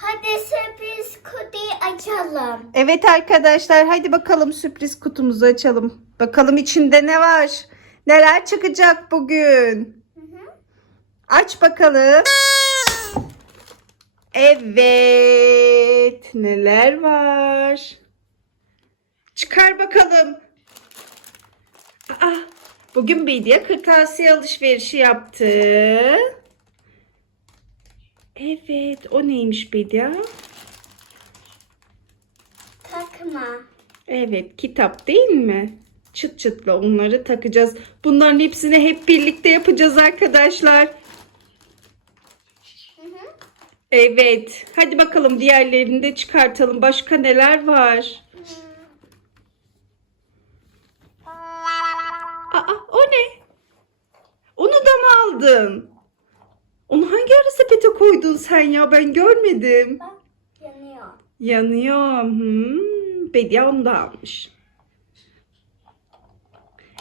Hadi sürpriz kutuyu açalım. Evet arkadaşlar hadi bakalım sürpriz kutumuzu açalım. Bakalım içinde ne var? Neler çıkacak bugün? Aç bakalım. Evet. Neler var? Çıkar bakalım. Aa, bugün Bediye kırtasiye alışverişi yaptı. Evet. O neymiş Bediye? Takma. Evet, kitap değil mi? Çıt çıtla onları takacağız. Bunların hepsini hep birlikte yapacağız arkadaşlar. Evet. Hadi bakalım diğerlerini de çıkartalım. Başka neler var? Aa, o ne? Onu da mı aldın? Onu hangi ara sepete koydun sen ya? Ben görmedim. Bak yanıyor. Yanıyor. Hmm, Bediye onu da almış.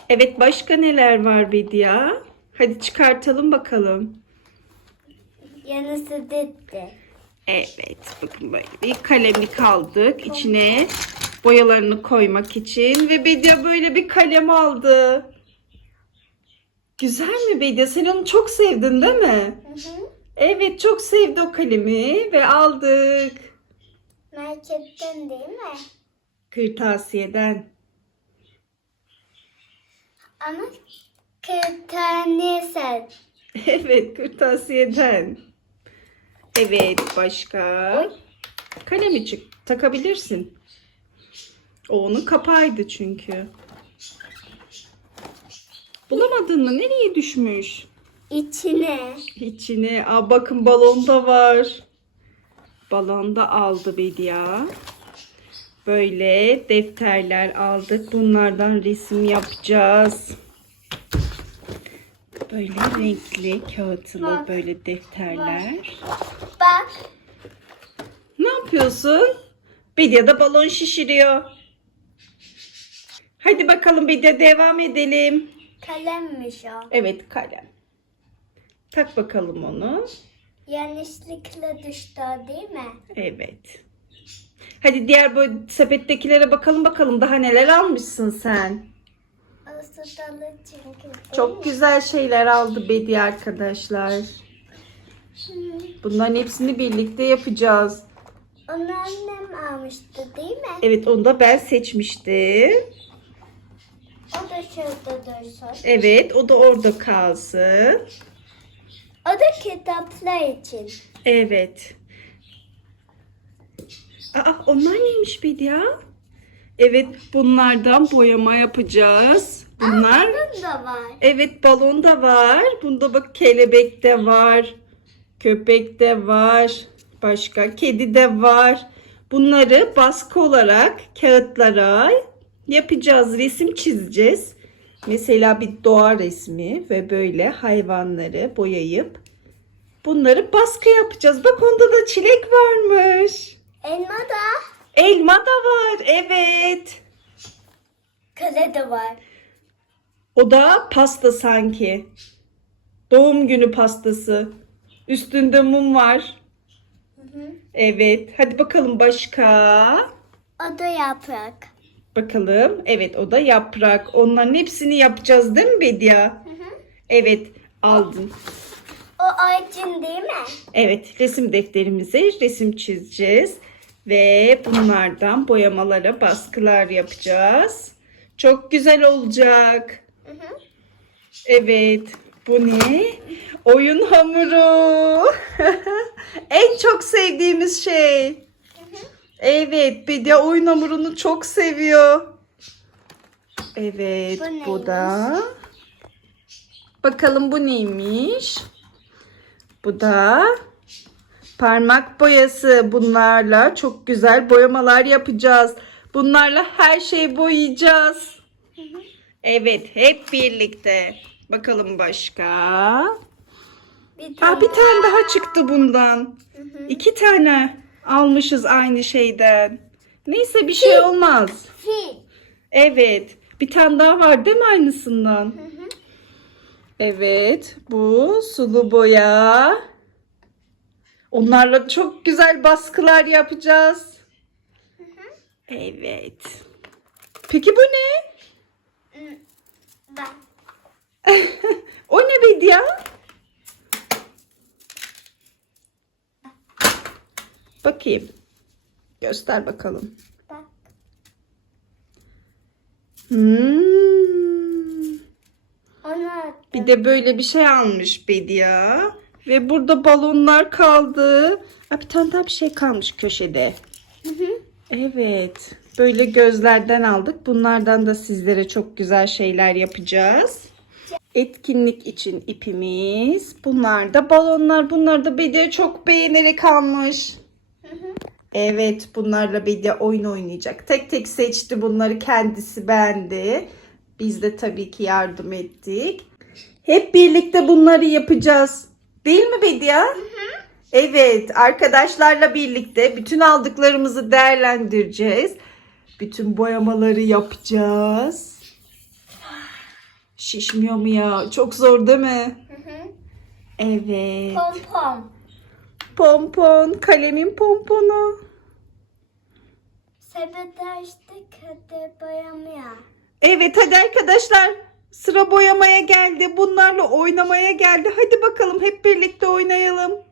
Evet başka neler var Bediye? Hadi çıkartalım bakalım. Yanısı gitti. Evet bakın böyle bir kalemlik aldık. İçine boyalarını koymak için. Ve Bediye böyle bir kalem aldı. Güzel mi Bediye? Sen onu çok sevdin değil mi? Hı hı. Evet çok sevdi o kalemi ve aldık. Marketten değil mi? Kırtasiyeden. Ama kırtane sen. Evet, kırtasiyeden. Evet, başka? Oy. Kalemi çık, takabilirsin. O onun kapağıydı çünkü. Bulamadın mı? Nereye düşmüş? İçine. İçine. Aa, bakın balon da var. Balon da aldı Bedia. Böyle defterler aldık. Bunlardan resim yapacağız. Böyle renkli kağıtlı Bak. böyle defterler. Bak. Ne yapıyorsun? Bedia da balon şişiriyor. Hadi bakalım Bedia devam edelim. Kalemmiş o. Evet kalem. Tak bakalım onu. Yanlışlıkla düştü o değil mi? Evet. Hadi diğer bu sepettekilere bakalım bakalım daha neler almışsın sen. O sudalı çünkü. Çok güzel şeyler aldı Bedi arkadaşlar. Bunların hepsini birlikte yapacağız. Onu annem almıştı değil mi? Evet onu da ben seçmiştim. O da şurada dursun. Evet o da orada kalsın. O da kitaplar için. Evet. Aa onlar neymiş Bedi ya? Evet bunlardan boyama yapacağız. Bunlar Bunun da var. Evet balon da var. Bunda bak kelebek de var. Köpek de var. Başka kedi de var. Bunları baskı olarak kağıtlara yapacağız. Resim çizeceğiz. Mesela bir doğa resmi ve böyle hayvanları boyayıp bunları baskı yapacağız. Bak onda da çilek varmış. Elma da. Elma da var. Evet. Kale de var. O da pasta sanki. Doğum günü pastası. Üstünde mum var. Evet. Hadi bakalım başka. O da yaprak. Bakalım. Evet o da yaprak. Onların hepsini yapacağız değil mi Bedia? Evet aldın. O ağacın değil mi? Evet resim defterimize resim çizeceğiz. Ve bunlardan boyamalara baskılar yapacağız. Çok güzel olacak. Evet. Bu ne? Oyun hamuru. en çok sevdiğimiz şey. Evet. Bir de oyun hamurunu çok seviyor. Evet. Bu Bu, da. Bakalım bu neymiş? Bu da parmak boyası. Bunlarla çok güzel boyamalar yapacağız. Bunlarla her şeyi boyayacağız. Evet, hep birlikte. Bakalım başka. Bir Aa, bir tane daha çıktı bundan. İki tane almışız aynı şeyden. Neyse bir şey olmaz. fil. Evet. Bir tane daha var değil mi aynısından? Evet. Bu sulu boya. Onlarla çok güzel baskılar yapacağız. Evet. Peki bu ne? Ben. o ne Bedia? Bakayım. Göster bakalım. Bak. Hmm. Onu attım. Bir de böyle bir şey almış Bedia. Ve burada balonlar kaldı. Aa, bir tane daha bir şey kalmış köşede. Hı hı. Evet. Böyle gözlerden aldık. Bunlardan da sizlere çok güzel şeyler yapacağız. Etkinlik için ipimiz. Bunlar da balonlar. Bunlar da Bedia çok beğenerek almış. Hı hı. Evet bunlarla Bedia oyun oynayacak. Tek tek seçti bunları kendisi beğendi. Biz de tabii ki yardım ettik. Hep birlikte bunları yapacağız. Değil mi Bedia? Evet arkadaşlarla birlikte bütün aldıklarımızı değerlendireceğiz. Bütün boyamaları yapacağız. Şişmiyor mu ya? Çok zor değil mi? Hı hı. Evet. Pom pom. Pompon, kalemin pomponu. Sepet açtık hadi boyamaya. Evet hadi arkadaşlar sıra boyamaya geldi. Bunlarla oynamaya geldi. Hadi bakalım hep birlikte oynayalım.